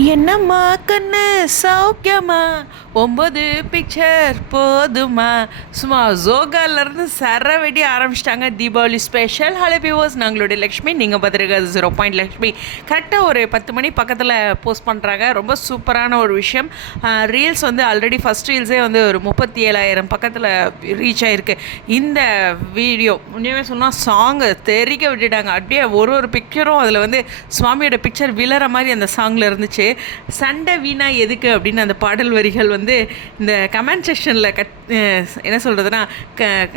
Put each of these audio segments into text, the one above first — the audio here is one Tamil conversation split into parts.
என்னம்மா கண்ணு சௌக்கியமா 9 பிக்சர் போதுமா சும்மா ஜோகாலேருந்து வெடி ஆரம்பிச்சிட்டாங்க தீபாவளி ஸ்பெஷல். ஹலோ வியூவர்ஸ், நாங்களுடைய லக்ஷ்மி, நீங்கள் பார்த்துருக்காது 0 லக்ஷ்மி. கரெக்டாக ஒரு 10 மணி பக்கத்தில் போஸ்ட் பண்ணுறாங்க. ரொம்ப சூப்பரான ஒரு விஷயம். ரீல்ஸ் வந்து ஆல்ரெடி ஃபஸ்ட் ரீல்ஸே வந்து ஒரு 37,000 பக்கத்தில் ரீச் ஆகிருக்கு. இந்த வீடியோ உண்மையாக சொன்னால் சாங்கு தெரிக்க விட்டுட்டாங்க. அப்படியே ஒரு பிக்சரும் அதில் வந்து சுவாமியோட பிக்சர் விழற மாதிரி அந்த சாங்கில் இருந்துச்சு. சண்டை வீணா எதுக்கு அப்படின்னு அந்த பாடல் வரிகள் வந்து இந்த கமெண்ட் செக்ஷனில் என்ன சொல்கிறதுனா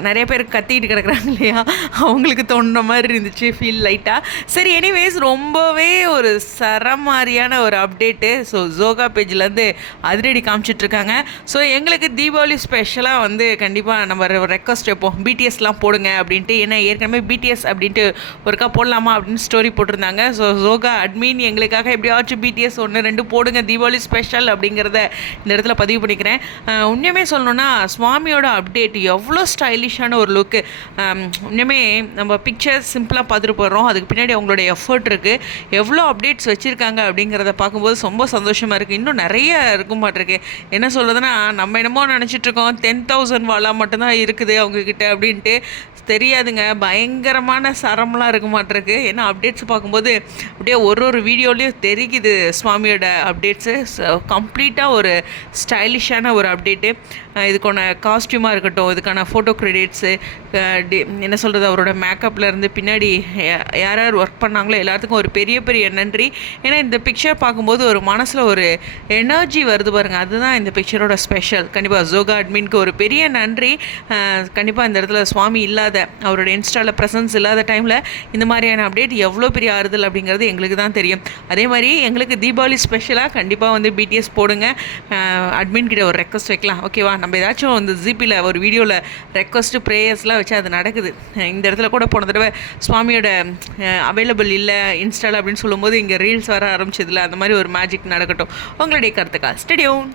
நிறைய பேர் கத்திக்கிட்டு கிடக்குறாங்க இல்லையா, அவங்களுக்கு தோணுன மாதிரி இருந்துச்சு ஃபீல் லைட்டாக. சரி, எனிவேஸ் ரொம்பவே ஒரு மாதிரியான ஒரு அப்டேட்டு. ஸோ ஜோகா பேஜ்லேருந்து அதிரடி காமிச்சிட்ருக்காங்க. ஸோ எங்களுக்கு தீபாவளி ஸ்பெஷலாக வந்து கண்டிப்பாக நம்ம ரெக்வஸ்ட் வைப்போம், பிடிஎஸ்லாம் போடுங்க அப்படின்ட்டு. ஏன்னா ஏற்கனவே பிடிஎஸ் அப்படின்ட்டு ஒருக்கா போடலாமா அப்படின்னு ஸ்டோரி போட்டிருந்தாங்க. ஸோ ஜோகா அட்மின் எங்களுக்காக எப்படியாச்சும் பிடிஎஸ் 1-2 போடுங்க தீபாவளி ஸ்பெஷல் அப்படிங்கிறத இந்த இடத்துல பதிவு பண்ணிக்கிறேன். உண்மையுமே சொல்லணுன்னா சுவாமியோட அப்டேட் எவ்வளோ ஸ்டைலிஷான ஒரு லுக்கு. உண்மையுமே நம்ம பிக்சர்ஸ் சிம்பிளாக பார்த்துட்டு போடுறோம், அதுக்கு பின்னாடி அவங்களோட எஃபர்ட் இருக்குது. எவ்வளோ அப்டேட்ஸ் வச்சுருக்காங்க அப்படிங்கிறத பார்க்கும்போது ரொம்ப சந்தோஷமாக இருக்குது. இன்னும் நிறைய இருக்க மாட்டிருக்கு. என்ன சொல்கிறதுனா, நம்ம என்னமோ நினச்சிட்ருக்கோம் 10,000 வாலா மட்டும்தான் இருக்குது அவங்கக்கிட்ட அப்படின்ட்டு. தெரியாதுங்க, பயங்கரமான சரம்லாம் இருக்க மாட்டிருக்கு. ஏன்னா அப்டேட்ஸ் பார்க்கும்போது அப்படியே ஒரு வீடியோலேயும் தெரிக்குது சுவாமியோட அப்டேட்ஸு. கம்ப்ளீட்டாக ஒரு ஸ்டைலிஷான ஒரு அப்டேட்டு. இதுக்கான காஸ்ட்யூமாக இருக்கட்டும், இதுக்கான ஃபோட்டோ க்ரெடிட்ஸு, என்ன சொல்கிறது, அவரோட மேக்கப்லேருந்து பின்னாடி யார் யார் ஒர்க் பண்ணாங்களோ எல்லாத்துக்கும் ஒரு பெரிய நன்றி. ஏன்னா இந்த பிக்சர் பார்க்கும்போது ஒரு மனசில் ஒரு எனர்ஜி வருது பாருங்கள், அதுதான் இந்த பிக்சரோட ஸ்பெஷல். கண்டிப்பாக ஜோகா அட்மின்க்கு ஒரு பெரிய நன்றி. கண்டிப்பாக இந்த இடத்துல சுவாமி இல்லாத, அவரோட இன்ஸ்டாவில் ப்ரெசன்ஸ் இல்லாத டைமில் இந்த மாதிரியான அப்டேட் எவ்வளோ பெரிய ஆறுதல் அப்படிங்கிறது எங்களுக்கு தான் தெரியும். அதே மாதிரி எங்களுக்கு தீபாவளி ஸ்பெஷலாக கண்டிப்பாக வந்து பிடிஎஸ் போடுங்க. அட்மின் கிட்ட ஒரு ரெக்வஸ்ட் வைக்கலாம், ஓகேவா? நம்ம ஏதாச்சும் வந்து ஜிபியில் ஒரு வீடியோவில் ரெக்வஸ்ட்டு ப்ரேயர்ஸ்லாம் வச்சு அது நடக்குது. இந்த இடத்துல கூட போன தடவை சுவாமியோட அவைலபிள் இல்லை இன்ஸ்டாவில் அப்படின்னு சொல்லும்போது இங்கே ரீல்ஸ் வர ஆரம்பிச்சதில்ல, அந்த மாதிரி ஒரு மேஜிக் நடக்கட்டும். உங்களுடைய கருத்துக்கா ஸ்டேடியம்.